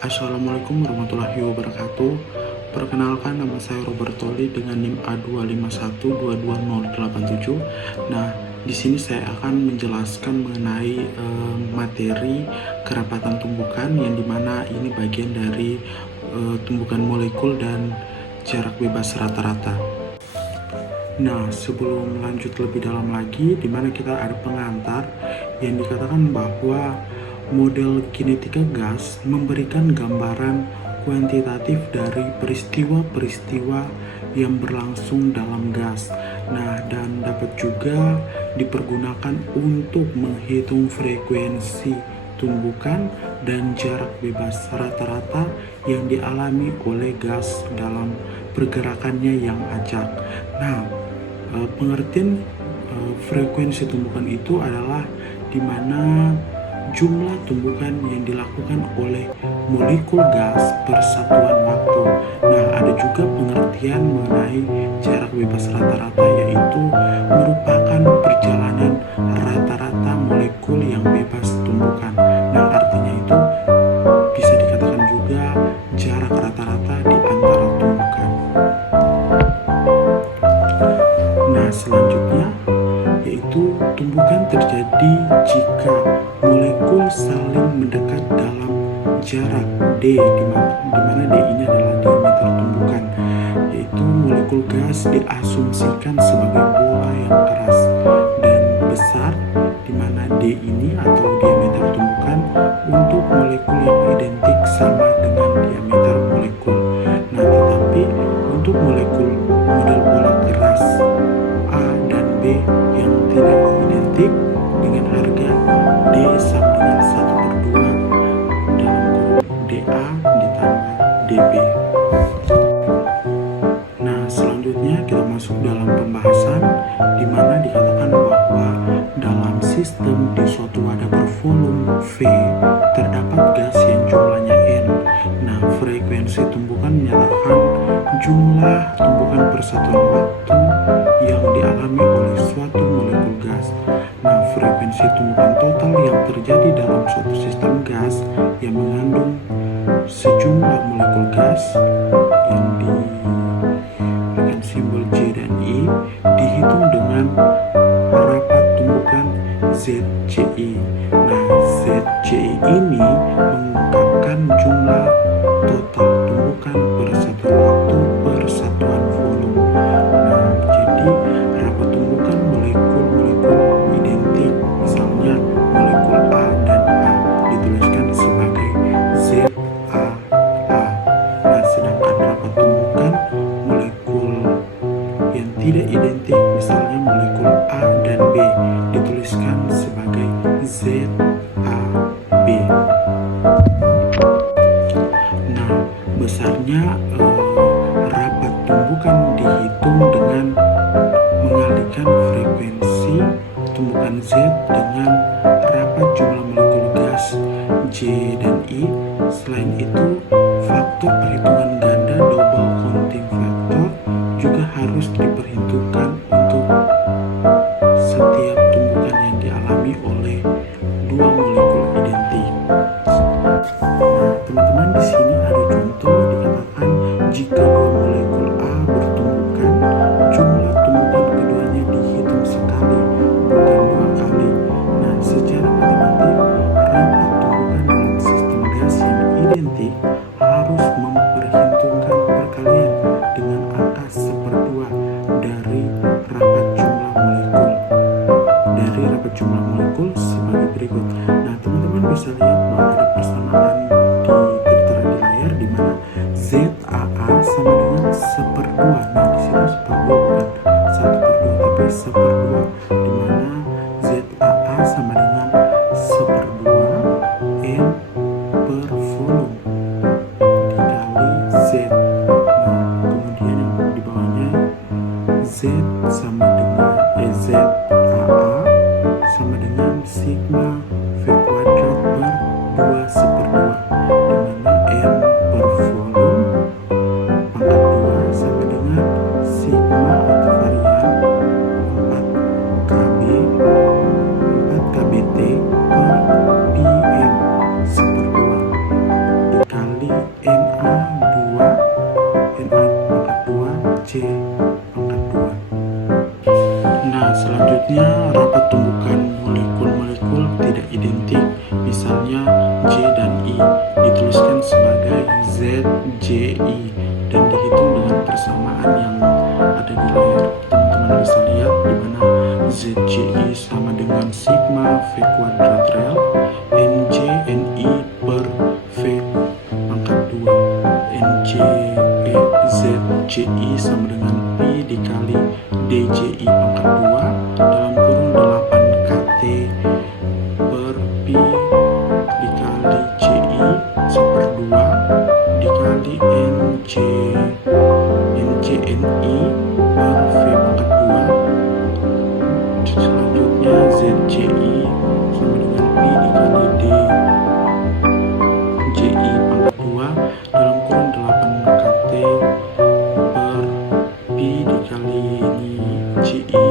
Assalamualaikum warahmatullahi wabarakatuh. Perkenalkan, nama saya Robertoli dengan NIM A251222087. Nah, di sini saya akan menjelaskan mengenai materi kerapatan tumbukan, yang dimana ini bagian dari tumbukan molekul dan jarak bebas rata-rata. Nah, sebelum lanjut lebih dalam lagi, dimana kita ada pengantar yang dikatakan bahwa model kinetika gas memberikan gambaran kuantitatif dari peristiwa-peristiwa yang berlangsung dalam gas. Nah, dan dapat juga dipergunakan untuk menghitung frekuensi tumbukan dan jarak bebas rata-rata yang dialami oleh gas dalam pergerakannya yang acak. Nah, pengertian frekuensi tumbukan itu adalah di mana jumlah tumbukan yang dilakukan oleh molekul gas bersatuan waktu. Nah, ada juga pengertian mengenai jarak bebas rata-rata, yaitu merupakan perjalanan rata-rata molekul yang bebas tumbukan. Nah, artinya itu bisa dikatakan juga jarak rata-rata di antara tumbukan. Nah, selanjutnya yaitu tumbukan terjadi jika molekul saling mendekat dalam jarak D, di mana D ini adalah diameter tumbukan, yaitu molekul gas diasumsikan sebagai bola yang keras dan besar, di mana D ini atau diameter tumbukan untuk molekul yang identik sama dengan diameter molekul. Nah, tetapi untuk molekul model bola keras A dan B yang tidak identik dengan harga D sama dengan 1/2 dalam kurung DA ditambah DB. Nah, selanjutnya kita masuk dalam pembahasan, di mana dikatakan bahwa dalam sistem di suatu wadah bervolume V terdapat gas yang jumlahnya N. Nah, frekuensi tumbukan menyatakan jumlah tumbukan persatuan waktu yang dialami oleh suatu molekul gas. Nah, frekuensi tumbukan total yang terjadi dalam suatu sistem gas yang mengandung sejumlah molekul gas yang diberikan simbol J dan I dihitung dengan rapat tumbukan ZCI. Nah, ZCI ini mengungkapkan jumlah total tumbukan persatuan waktu per satuan volume. Nah, jadi rapat tumbukan molekul-molekul identik, misalnya molekul A dan A dituliskan sebagai ZAA. Nah, sedangkan rapat tumbukan molekul yang tidak identik, misalnya molekul A dan B, dituliskan sebagai ZAB. Nah, besarnya rapat tumbukan dihitung dengan mengalihkan frekuensi tumbukan Z dengan rapat jumlah molekul gas J dan I. Selain itu, faktor perhitungan ganda double counting factor juga harus diperhitungkan untuk setiap tumbukan yang dialami oleh dua molekul identik. Nah, teman-teman, di sini ada contoh dikatakan jika dua molekul A bertumbukan, jumlah tumbukan keduanya dihitung sekali, bukan dua kali. Nah, secara matematik, rapat tumbukan dalam sistem gas yang identik harus memperhitungkan perkalian dengan angka 1/2 dari rapat jumlah molekul sebagai berikut. Nah, teman-teman bisa lihat bahwa ada persamaan tertera di layar, di mana ZAA sama dengan 1/2. Nah, di sini 1/2 bukan 1/2 tapi 1/2, di mana ZAA sama dengan 1/2 N per volume dikali Z. Nah, kemudian yang di bawahnya Z sama dengan ZAA sama dengan sigma V kuadrat per 2/2, di mana N per volume pangkat 2 sama dengan sigma atau varian 4KBT per dN 1/2, Selanjutnya, rapat tumbukan molekul-molekul tidak identik, misalnya J dan I, dituliskan sebagai ZJI dan dihitung dengan persamaan yang ada di layar. Teman-teman bisa lihat di mana ZJI sama dengan sigma V kuadrat rel NJ NI per V pangkat 2 NJ ZJI sama dengan Pi dikali DJI pangkat 2 dalam kurung 8 KT per Pi dikali JI seperdua dikali NJ NI per V pangkat 2. Selanjutnya ZJI sama dengan Pi dikali DJI pangkat 2 dalam kurung 8 KT per Pi dikali ini JI